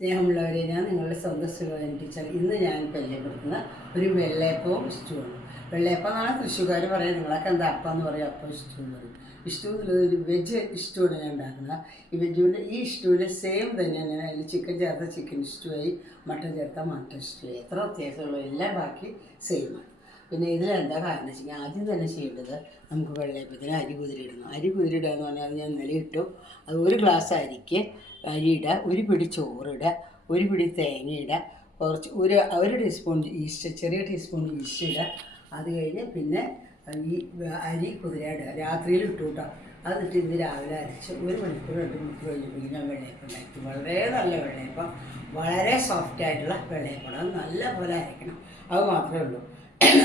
സ്നേഹമുള്ളവരെ, ഞാൻ നിങ്ങളുടെ സ്വന്തം സുഖം ടീച്ചർ. ഇന്ന് ഞാൻ പരിചയപ്പെടുത്തുന്ന ഒരു വെള്ളയപ്പവും ഇഷ്ടമാണ്. വെള്ളയപ്പം എന്നാണ് തൃശ്ശൂർക്കാർ പറയുന്നത്. നിങ്ങളൊക്കെ എന്താ അപ്പം എന്ന് പറയും, അപ്പം ഇഷ്ടം എന്ന് പറയും. ഇഷ്ടം എന്നുള്ളത് ഒരു വെജ് ഇഷ്ടമാണ് ഞാൻ ഉണ്ടാക്കുന്നത്. ഈ വെജുവിൻ്റെ ഈ ഇഷ്ടൂവിൻ്റെ സെയിം തന്നെയാണ്. ഞാൻ അതിൽ ചിക്കൻ ചേർത്ത ചിക്കൻ ഇഷ്ടമായി, മട്ടൻ ചേർത്ത മട്ടൻ ഇഷ്ടമായി. എത്ര വ്യത്യാസമുള്ള എല്ലാം ബാക്കി സെയിമാണ്. പിന്നെ ഇതിലെന്താ കാരണം വെച്ചാൽ ആദ്യം തന്നെ ചെയ്യേണ്ടത്, നമുക്ക് വെള്ളയപ്പത്തിന് അരി കുതിരിയിടണം. അരി കുതിരിയിടുക എന്ന് പറഞ്ഞാൽ അത് ഞാൻ ഇട്ടു. അത് ഒരു ഗ്ലാസ് അരിക്ക് അരിയിടുക, ഒരു പിടി ചോറിടുക, ഒരു പിടി തേങ്ങയിടുക, കുറച്ച് ഒരു ടീസ്പൂൺ ഈസ്റ്റ്, ചെറിയ ടീസ്പൂൺ ഈസ്റ്റ് ഇടുക. അത് കഴിഞ്ഞ് പിന്നെ ഈ അരി കുതിരയിടുക. രാത്രിയിൽ ഇട്ടു കേട്ടോ. അതിട്ട് ഇന്ന് രാവിലെ അരച്ച് 1 മണിക്കൂർ 2 മണിക്കൂർ കഴിഞ്ഞപ്പോൾ ഞാൻ വെള്ളയപ്പം ഉണ്ടാക്കി. വളരെ നല്ല വെള്ളയപ്പം, വളരെ സോഫ്റ്റ് ആയിട്ടുള്ള വെള്ളയപ്പം. അത് നല്ല പോലെ അരയ്ക്കണം, അത് മാത്രമേ ഉള്ളൂ.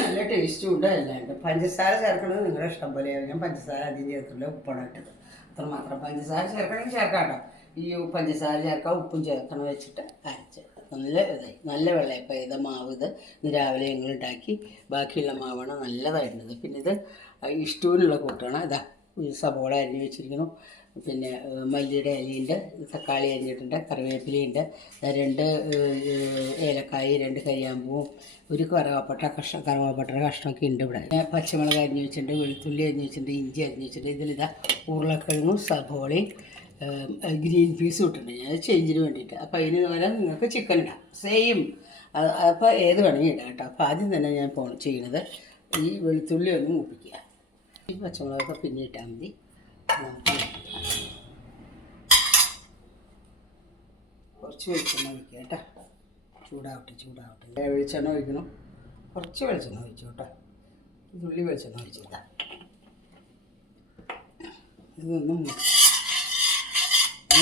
നല്ല ടേസ്റ്റും ഉണ്ട്, എല്ലാം ഉണ്ട്. പഞ്ചസാര ചേർക്കണത് നിങ്ങളുടെ ഇഷ്ടം പോലെയാണ്. ഞാൻ പഞ്ചസാര അധികം ചേർത്തില്ല, ഉപ്പാണ് ഇട്ടത്, അത്രമാത്രം. പഞ്ചസാര ചേർക്കണമെങ്കിൽ ചേർക്കാം കേട്ടോ. ഈ പഞ്ചസാര ചേർക്കാം, ഉപ്പും ചേർക്കണം വെച്ചിട്ട് അരച്ച് നല്ല ഇതായി. നല്ല വെള്ളയപ്പം ചെയ്ത മാവ് ഇത് ഇന്ന് രാവിലെ ഞങ്ങൾ ഉണ്ടാക്കി. ബാക്കിയുള്ള മാവാണ് നല്ലതായിരുന്നത്. പിന്നെ ഇത് ഇഷ്ടൂനുള്ള കൂട്ടാണ്. ഇതാ സബോള അരിഞ്ഞ് വെച്ചിരിക്കുന്നു, പിന്നെ മല്ലിയുടെ ഇലയുണ്ട്, തക്കാളി അരിഞ്ഞിട്ടുണ്ട്, കറിവേപ്പിലയുണ്ട്, 2 ഏലക്കായ, 2 കരിയാമ്പൂവും, ഒരു കറുവാപ്പട്ട കഷ്ണമൊക്കെ ഉണ്ട് ഇവിടെ. പച്ചമുളക് അരിഞ്ഞ് വെച്ചിട്ടുണ്ട്, വെളുത്തുള്ളി അരിഞ്ഞ് വെച്ചിട്ടുണ്ട്, ഇഞ്ചി അരിഞ്ഞ് വെച്ചിട്ടുണ്ട്. ഇതിലിതാ ഉരുളക്കിഴങ്ങും സബോളയും ഗ്രീൻ പീസും ഇട്ടിട്ടുണ്ട് ഞാൻ ചേഞ്ചിന് വേണ്ടിയിട്ട്. അപ്പോൾ അതിന് പകരം നിങ്ങൾക്ക് ചിക്കൻ ഇടാം, സെയിം. അപ്പോൾ ഏത് വേണമെങ്കിൽ ഇടാം കേട്ടോ. അപ്പോൾ ആദ്യം തന്നെ ഞാൻ ചെയ്യുന്നത്, ഈ വെളുത്തുള്ളി ഒന്ന് മൂപ്പിക്കുക. ഈ പച്ചമുളകൊക്കെ പിന്നെ ഇട്ടാൽ മതി. കുറച്ച് വെളിച്ചെണ്ണ ഒഴിക്കുക കേട്ടോ. ചൂടാവട്ടെ. വെളിച്ചെണ്ണ ഒഴിക്കണം, കുറച്ച് വെളിച്ചെണ്ണ ഒഴിച്ചു കേട്ടോ. തുള്ളി വെളിച്ചെണ്ണ ഒഴിച്ചിട്ടാ ഇതൊന്നും.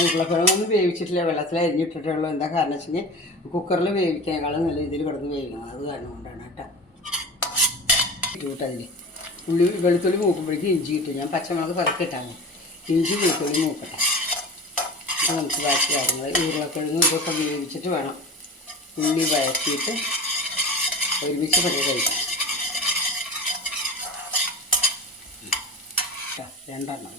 ഉരുളക്കിഴങ്ങൊന്നും വേവിച്ചിട്ടില്ല, വെള്ളത്തിൽ അരിഞ്ഞിട്ടിട്ടുള്ളൂ. എന്താ കാരണം വെച്ചെങ്കിൽ കുക്കറിൽ വേവിക്കാനേക്കാളും നല്ല രീതിയിൽ കിടന്ന് വേവിക്കണം. അത് കാരണം കൊണ്ടാണ് കേട്ടോ. അതിൽ വെളുത്തുള്ളി മൂക്കുമ്പോഴേക്കും ഇഞ്ചി കിട്ടും. ഞാൻ പച്ചമുളക് പതുക്കിട്ടാൽ മതി. ഇഞ്ചി വെളുത്തുള്ളി മൂക്കട്ടെ. അപ്പോൾ നമുക്ക് ബാക്കി കാര്യങ്ങൾ ഉരുളക്കിഴങ്ങ് ഇതൊക്കെ വേവിച്ചിട്ട് വേണം ഉള്ളി വഴറ്റിയിട്ട് ഒരുമിച്ച് പണി കഴിക്കാം.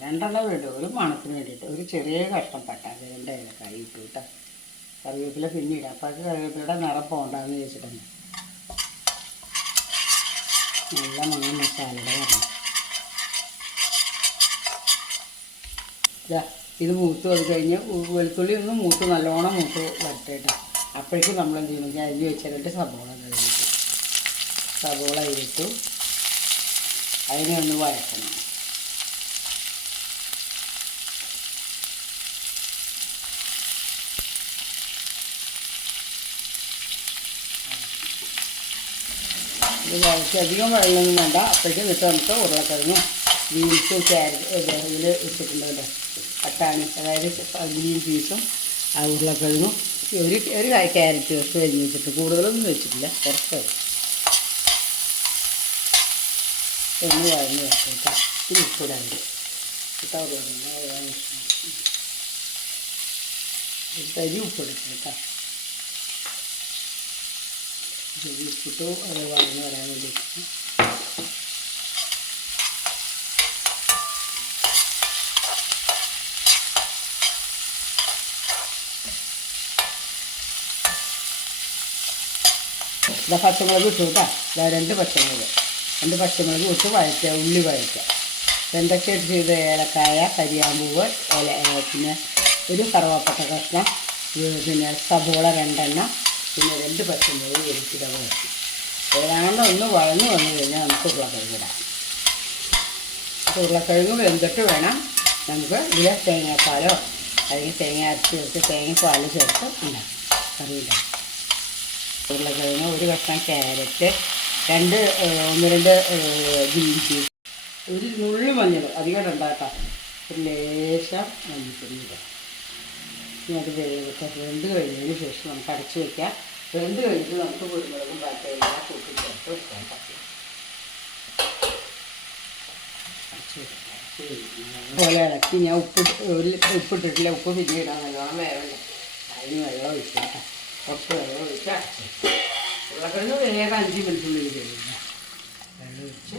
രണ്ടെണ്ണം വേണ്ടു, ഒരു മണത്തിന് വേണ്ടിയിട്ട്. ഒരു ചെറിയ കഷ്ണം പട്ട, 2 ഏലക്കായ ഇട്ടു കേട്ടോ. കറിവേപ്പില പിന്നെ ഇടാം. അപ്പോൾ അത് കറിവേപ്പിലയുടെ നിറം പോകണ്ടെന്ന് ചോദിച്ചിട്ടുണ്ട്. നല്ല മണം മസാലയുടെ വരണം. ഇത് മൂത്ത് അത് കഴിഞ്ഞ് വെളുത്തുള്ളി ഒന്ന് നല്ലോണം മൂത്ത് വരട്ടെ. അപ്പോഴേക്കും നമ്മൾ എന്ത് ചെയ്യുന്നു, ഞാൻ അരിഞ്ഞ് വെച്ചിട്ട് സബോള ഇട്ടു. അതിനെ ഒന്ന് വഴറ്റണം. ഇത് വഴറ്റി അധികം വെള്ളമൊന്നും വേണ്ട. അപ്പോഴേക്കും ഇട്ട് നമുക്ക് ഉരുളക്കിഴങ്ങും ബീൻസും ഇതിൽ ഇട്ടിട്ടുണ്ട്. പട്ടാണി, അതായത് ഗ്രീൻ പീസും ഉരുളക്കിഴങ്ങും ഒരു ക്യാരറ്റ് വെച്ച് അരിഞ്ഞ് വെച്ചിട്ട്, കൂടുതലൊന്നും വെച്ചിട്ടില്ല, കുറച്ച് ഒന്ന് വഴഞ്ഞ് വെച്ചിട്ട് ഇത്തിരി ഉപ്പിടാണ്ട് തരി ഉപ്പിടിട്ട് കേട്ടോ. ഉപ്പിട്ടു അത് വഴഞ്ഞ് വരാൻ വേണ്ടിയിട്ട്. പച്ചമുളക് ഇട്ടു കേട്ടോ. 2 പച്ചമുളക് ഇട്ട് വഴറ്റുക, ഉള്ളി വഴറ്റുക. എന്തൊക്കെ ഇട്ട് ചെയ്ത് ഏലക്കായ, കരിയാമ്പൂവ്, പിന്നെ ഒരു കറുവാപ്പട്ട കഷ്ണം, പിന്നെ സബോള 2 എണ്ണം, പിന്നെ 2 പച്ചമുളക് വെളിച്ചിട വഴറ്റി. ഏതാണ്ട് ഒന്ന് വഴന്ന് വന്നു കഴിഞ്ഞാൽ നമുക്ക് ഉരുളക്കിഴങ്ങ് ഇടാം. ഉരുളക്കിഴങ്ങ് വെന്തിട്ട് വേണം നമുക്ക് ഇതിൽ തേങ്ങാപ്പാലോ അല്ലെങ്കിൽ തേങ്ങ അരച്ച് ചേർത്ത് തേങ്ങാപ്പാൽ ചേർത്ത് ഉണ്ടാക്കും, കറി ഉണ്ടാക്കും. ഉരുളക്കിഴങ്ങ്, ഒരു കഷ്ണം ക്യാരറ്റ്, 1-2 ഗ്രീൻ പീസ്, ഒരു നുള്ളി മഞ്ഞൾ, അധികം ഉണ്ടാക്കാം, ഒരു ലേശം മഞ്ഞൾപ്പൊടി ഇടാം. ഇനി അത് വെന്ത് കഴിഞ്ഞതിന് ശേഷം നമുക്ക് അടച്ചു വയ്ക്കാം. വെന്ത് കഴിഞ്ഞിട്ട് നമുക്ക് കുരുമുളകും പാറ്റയെല്ലാം കൂട്ടി ചേർത്ത് വെക്കാൻ പറ്റും. അതുപോലെ ഇളക്കി ഞാൻ ഉപ്പിട്ടിട്ടില്ല. ഉപ്പ് പിന്നെ ഇടാൻ നല്ലോണം വേവല്ല. അതിന് വെള്ളം ഒഴിക്കാം, കുറച്ച് വെള്ളം ഒഴിച്ചാൽ ഉരുളക്കിഴങ്ങ് വേഗം 5 മിനിറ്റുള്ളിൽ കഴിയില്ല. വെള്ളം ഒഴിച്ച്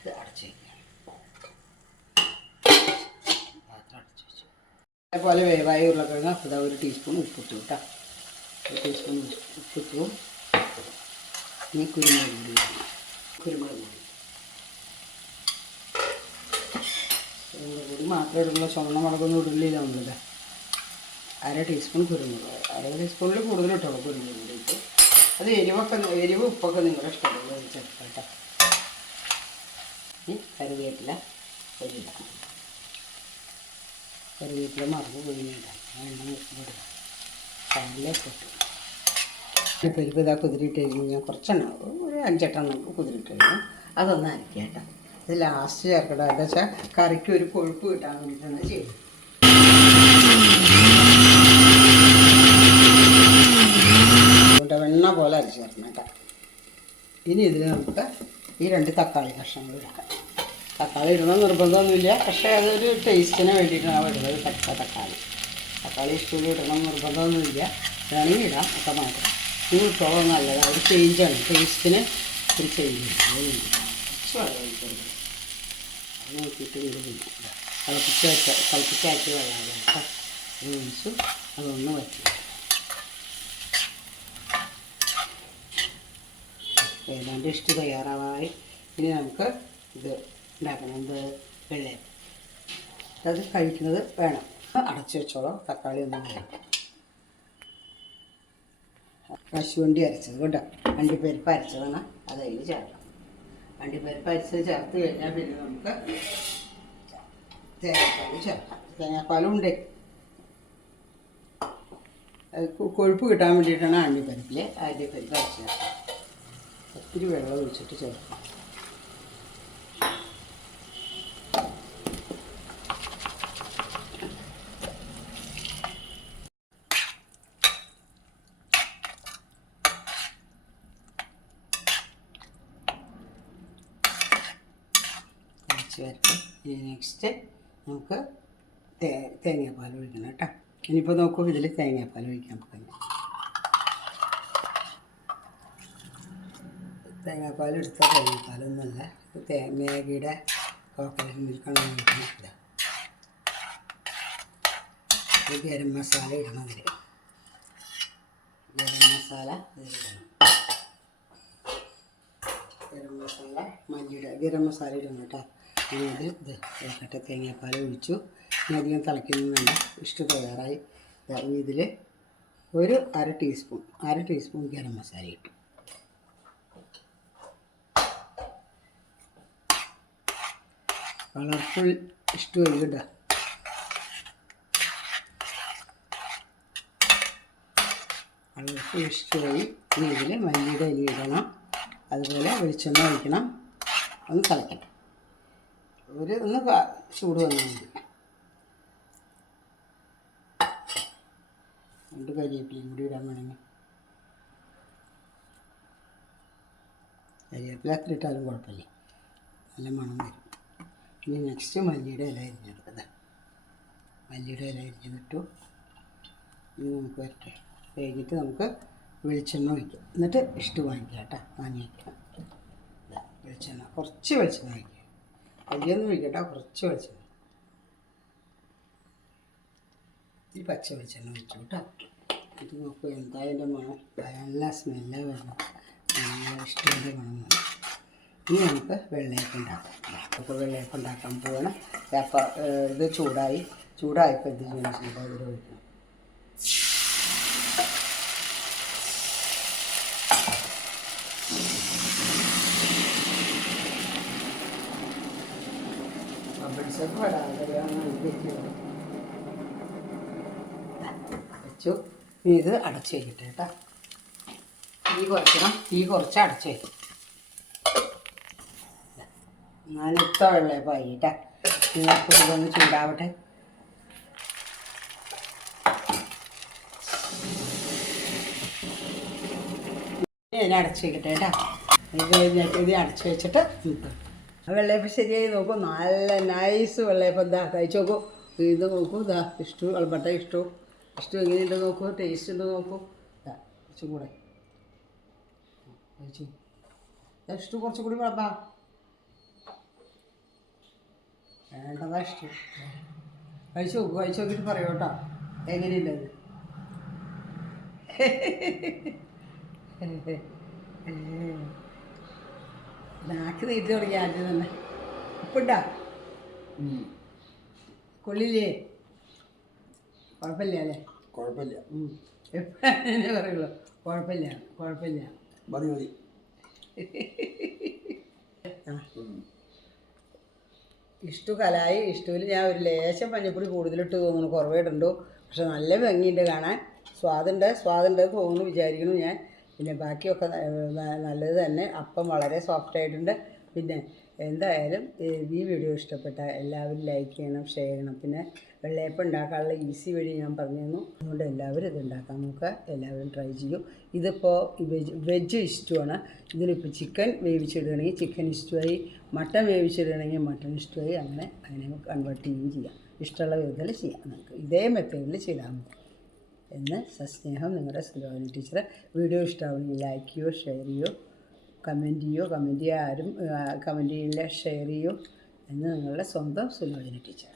ഇത് അടച്ച് വയ്ക്കാം. അതേപോലെ വേവായ ഉരുളക്കിഴങ്ങ് അതാ 1 ടീസ്പൂൺ ഉപ്പിട്ടു കേട്ടോ. 1 ടീസ്പൂൺ ഉപ്പിട്ടു. ഇനി കുരുമുളക് പൊടി മാത്രമേ ഇടുള്ളൂ. ചുവന്ന മുളകൊന്നും ഇടില്ല നമ്മളിത്. 1/2 ടീസ്പൂൺ കുരുമുളക്, 1/2 ടീസ്പൂണിൽ കൂടുതൽ ഇട്ടുള്ളൂ കുരുമുളക് പൊടി ഇട്ട്. അത് എരിവ് ഉപ്പൊക്കെ നിങ്ങളുടെ ഇഷ്ടമുള്ളത് ചേർക്കാം കേട്ടോ. ഇനി കറിവേപ്പില പൊടിയിടാം. കറിവേപ്പില മറന്ന് പൊഴിഞ്ഞിടാം. എണ്ണ ഇടുക. കല്ലേക്ക് ഇട്ടു. പരിപ്പ് ഇതാ കുതിരിയിട്ട് കഴിഞ്ഞ് ഞാൻ കുറച്ചെണ്ണം ഒരു 5-8 കുതിരിട്ട് കഴിഞ്ഞു. അതൊന്ന് അരയ്ക്കാം കേട്ടോ. ഇത് ലാസ്റ്റ് ചേർക്കട്ടെ. എന്താ വെച്ചാൽ കറിക്ക് ഒരു കൊഴുപ്പ് കിട്ടാൻ വേണ്ടിയിട്ടാണ് ചെയ്യുന്നത്. വെണ്ണ പോലെ അരച്ച് ചേർക്കണം കേട്ടോ. ഇനി ഇതിൽ നമുക്ക് ഈ 2 തക്കാളി കഷ്ണങ്ങൾ ഇടാം. തക്കാളി ഇടണം നിർബന്ധമൊന്നുമില്ല, പക്ഷേ അതൊരു ടേസ്റ്റിന് വേണ്ടിയിട്ടാണ് ഇടുന്നത്. തക്കാളി ഇഷ്ടം ഇടണം നിർബന്ധമൊന്നുമില്ല, വേണമെങ്കിൽ ഇടാം. ഒക്കെ മാത്രം ഈ ഇട്ടോളം നല്ലതാണ്. ഒരു ചേഞ്ചാണ്, ടേസ്റ്റിന് ഒരു ചേഞ്ച്. കുറച്ച് വെള്ളം ഒഴിക്കുന്നത് അത് നോക്കിയിട്ട് ഇത് തിളപ്പിച്ചാക്കി വെള്ളം കേട്ടോ. അത് ഒഴിച്ചു അതൊന്ന് വറ്റി. ഏതാണ്ട് ഇഷ്ടം തയ്യാറാവായി. ഇനി നമുക്ക് ഇത് ഉണ്ടാക്കണം. എന്ത് വെള്ളയപ്പം. അത് കഴിക്കുന്നത് വേണം. അടച്ചു വെച്ചോളാം. തക്കാളി ഒന്നും വേണം. കശുവണ്ടി അരച്ചത് കേട്ടോ. അണ്ടിപ്പരിപ്പ് അരച്ചതാണ്. അത് അതിൽ ചേർക്കാം. അണ്ടിപ്പരിപ്പ് അരച്ചത് ചേർത്ത് കഴിഞ്ഞാൽ പിന്നെ നമുക്ക് തേങ്ങാപ്പാൽ ചേർക്കാം. തേങ്ങാപ്പാലും ഉണ്ട്. കൊഴുപ്പ് കിട്ടാൻ വേണ്ടിയിട്ടാണ് അണ്ടിപ്പരിപ്പ് അരച്ച് ചേർക്കാം. ഒത്തിരി വെള്ളം ഒഴിച്ചിട്ട് ചേർക്കാം. ചേർത്ത് നെക്സ്റ്റ് നമുക്ക് തേങ്ങാപ്പാൽ ഒഴിക്കണം കേട്ടോ. ഇനിയിപ്പോൾ നോക്കൂ, ഇതിൽ തേങ്ങാപ്പാൽ ഒഴിക്കാൻ പോകുന്നു. തേങ്ങാപ്പാൽ എടുത്ത തേങ്ങാപ്പാലൊന്നുമല്ല, മാഗിയുടെ കോക്കനട്ട് മിൽക്കാണ് ഒഴിക്കുന്നത്. ഗരം മസാല ഇടണം. അതിൽ ഗരം മസാല ഇതിലിടണം. ഗരം മസാല ഇടണം കേട്ടോ. ഇനി അത് ഇളക്കട്ടെ. തേങ്ങാപ്പാൽ ഒഴിച്ചു. ഇനി അധികം തിളയ്ക്കൊന്നും വേണ്ട. ഇഷ്ടം തയ്യാറായി. ഇനി ഇതിൽ ഒരു 1/2 ടീസ്പൂൺ ഗരം മസാല ഇട്ടു. കളർഫുൾ ഇഷ്ടമായി കേട്ടോ. കളർഫുൾ ഇഷ്ടമായി. ഇനി ഇതിൽ മല്ലിയുടെ ഇല ഇടണം. അതുപോലെ വെളിച്ചെണ്ണ ഒഴിക്കണം. ഒന്ന് തിളയ്ക്കണം. ഒന്ന് ചൂട് വന്നാൽ മതി. 2 കരിവേപ്പിലയും കൂടി ഇടാൻ വേണമെങ്കിൽ. കരിവേപ്പില അത്ര ഇട്ടാലും കുഴപ്പമില്ല, നല്ല മണം വരും. ഇനി നെക്സ്റ്റ് മല്ലിയുടെ ഇല അരിഞ്ഞെടുക്കുന്നത്. മല്ലിയുടെ ഇല അരിഞ്ഞിട്ടു. ഇനി നമുക്ക് വരട്ടെ. കഴിഞ്ഞിട്ട് നമുക്ക് വെളിച്ചെണ്ണ ഒഴിക്കാം. എന്നിട്ട് ഇഷ്ടം വാങ്ങിക്കാം കേട്ടോ. വാങ്ങി വയ്ക്കണം. വെളിച്ചെണ്ണ, കുറച്ച് വെളിച്ചെണ്ണ ഒഴിക്കുക. വലിയൊന്നും ഒഴിക്കട്ടോ, കുറച്ച് വെളിച്ചെണ്ണ. ഈ പച്ച വെളിച്ചെണ്ണ ഒഴിച്ചു കേട്ടോ. ഇത് നോക്കൂ, എന്തായാലും മണം നല്ല സ്മെല്ലാണ് വരുന്നത്. നല്ല ഇഷ്ടത്തിൻ്റെ മണം വരും. ഇനി നമുക്ക് വെള്ളയപ്പം ഉണ്ടാക്കാം. അപ്പോൾ വെള്ളയപ്പം ഉണ്ടാക്കാൻ പോകണം. അപ്പം ഇത് ചൂടായപ്പോൾ ഇത് ചെയ്യണം. ഇതിൽ ഒഴിക്കണം. വെച്ചു. ഇത് അടച്ചു വയ്ക്കട്ടെ കേട്ടോ. തീ കുറയ്ക്കണം. തീ കുറച്ച് അടച്ചു വയ്ക്കും. ഞാനിത്ത വെള്ളയപ്പം ആയിട്ടാ. നിങ്ങൾക്ക് ഇതൊന്ന് ചൂടാവട്ടെ. ഇതിനെ അടച്ചു വയ്ക്കട്ടെ കേട്ടോ. ഇത് കഴിഞ്ഞിട്ട് ഇത് അടച്ചു വെച്ചിട്ട് വെള്ളയപ്പം ശരിയായി നോക്കൂ. നല്ല നൈസ് വെള്ളയപ്പം. എന്താ കഴിച്ച് നോക്കൂ. ഇത് നോക്കൂ. ഇതാ ഇഷ്ടു അൾബട്ട ഇഷ്ടു എങ്ങനെയുണ്ട് നോക്കൂ. ടേസ്റ്റ് ഉണ്ട് നോക്കൂ. ഇതാ കുറച്ചും കൂടെ കഴിച്ചു. ഇഷ്ടു കുറച്ചും കൂടി വേണ്ടതാ. ഇഷ്ടം കഴിച്ച് നോക്കൂ, കഴിച്ച് നോക്കിയിട്ട് പറയൂ കേട്ടോ എങ്ങനെയുണ്ടത്. നാക്ക് നീട്ടി തുടങ്ങി ആദ്യം തന്നെ. ഉപ്പുണ്ടാ? കൊള്ളില്ലേ? കുഴപ്പമില്ല അല്ലേ? കുഴപ്പമില്ല. എപ്പോഴേ പറയുള്ളൂ കുഴപ്പമില്ല കുഴപ്പമില്ല. മതി മതി. ഇഷ്ടു കലായി. ഇഷ്ടൂവിൽ ഞാൻ ഒരു ലേശം മഞ്ഞപ്പൊടി കൂടുതലിട്ട് തോന്നുന്നു, കുറവായിട്ടുണ്ടോ, പക്ഷെ നല്ല ഭംഗിയുണ്ട് കാണാൻ. സ്വാദുണ്ട് തോന്നുന്നു, വിചാരിക്കുന്നു ഞാൻ. പിന്നെ ബാക്കിയൊക്കെ നല്ലത് തന്നെ. അപ്പം വളരെ സോഫ്റ്റായിട്ടുണ്ട്. പിന്നെ എന്തായാലും ഈ വീഡിയോ ഇഷ്ടപ്പെട്ട എല്ലാവരും ലൈക്ക് ചെയ്യണം, ഷെയർ ചെയ്യണം. പിന്നെ വെള്ളയപ്പം ഉണ്ടാക്കാനുള്ള ഈസി വഴി ഞാൻ പറഞ്ഞു തന്നു. അതുകൊണ്ട് എല്ലാവരും ഇത് ഉണ്ടാക്കാൻ നോക്കുക, എല്ലാവരും ട്രൈ ചെയ്യും. ഇതിപ്പോൾ വെജ് ഇഷ്ടമാണ്. ഇതിലിപ്പോൾ ചിക്കൻ വേവിച്ചിടുകയാണെങ്കിൽ ചിക്കൻ ഇഷ്ടമായി, മട്ടൻ വേവിച്ചിടുകയാണെങ്കിൽ മട്ടൻ ഇഷ്ടമായി. അങ്ങനെ കൺവേർട്ട് ചെയ്യുകയും ചെയ്യാം. ഇഷ്ടമുള്ള വിധത്തിൽ ചെയ്യാം. നമുക്ക് ഇതേ മെത്തേഡിൽ ചെയ്താൽ മതി എന്ന് സസ്നേഹം നിങ്ങളുടെ സുലോചന ടീച്ചർ. വീഡിയോ ഇഷ്ടമാവുമെങ്കിൽ ലൈക്ക് ചെയ്യോ, ഷെയർ ചെയ്യോ, കമൻറ്റ് ചെയ്യുക. ആരും കമൻറ്റ് ചെയ്യില്ല, ഷെയർ ചെയ്യൂ എന്ന് നിങ്ങളുടെ സ്വന്തം സുലോചന ടീച്ചർ.